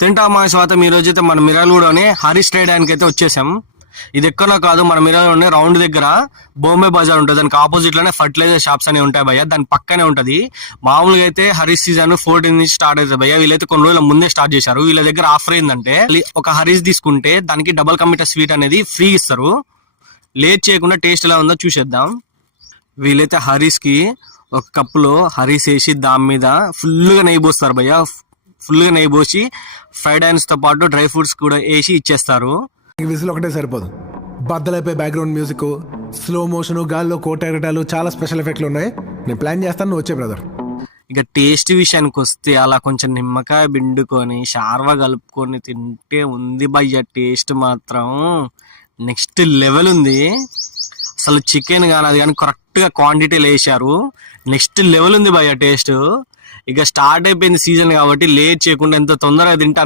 తింటా మా స్వాతం ఈ రోజు అయితే మన మిర్యాలగూడలోనే హరీష్ ట్రేడానికి అయితే వచ్చేసాం. ఇది ఎక్కడో కాదు, మన మిర్యాలగూడలోనే రౌండ్ దగ్గర బొంబే బజార్ ఉంటుంది. దానికి ఆపోజిట్ లోనే ఫర్టిలైజర్ షాప్స్ అనేవి ఉంటాయి భయ్య. దాని పక్కనే ఉంటది. మామూలుగా అయితే హరీష్ సీజన్ 14 నుంచి స్టార్ట్ అవుతుంది భయ్య. వీళ్ళైతే కొన్ని రోజుల ముందే స్టార్ట్ చేశారు. వీళ్ళ దగ్గర ఆఫర్ ఏంటంటే ఒక హరీష్ తీసుకుంటే దానికి డబల్ కమిటా స్వీట్ అనేది ఫ్రీ ఇస్తారు. లేట్ చేయకుండా టేస్ట్ ఎలా ఉందో చూసేద్దాం. వీళ్ళైతే హరీష్ కి ఒక కప్పులో హరీష్ వేసి దాని మీద ఫుల్ గా నెయ్యి పోస్తారు భయ్య. ఫుల్ గా నెయ్యి పోసి ఫ్రైడ్ ఆనియన్స్ తో పాటు డ్రై ఫ్రూట్స్ కూడా వేసి ఇచ్చేస్తారు. విజిల్ ఒకటే సరిపోదు, బద్దలైపోయి బ్యాక్గ్రౌండ్ మ్యూజిక్, స్లో మోషన్, గాల్లో కోటెగటాలు, చాలా స్పెషల్ ఎఫెక్ట్లు ఉన్నాయి. నేను ప్లాన్ చేస్తాను, నువ్వు వచ్చే బ్రదర్. ఇక టేస్ట్ విషయానికి వస్తే అలా కొంచెం నిమ్మకాయ పిండుకొని షార్వా కలుపుకొని తింటే ఉంది భయ్య. టేస్ట్ మాత్రం నెక్స్ట్ లెవెల్ ఉంది. అసలు చికెన్ కానీ అది కానీ కరెక్ట్ గా క్వాంటిటీలు వేసారు. నెక్స్ట్ లెవెల్ ఉంది భయ్య టేస్ట్. ఇక స్టార్ట్ అయిపోయింది సీజన్ కాబట్టి లేట్ చేయకుండా ఎంత తొందరగా తింటే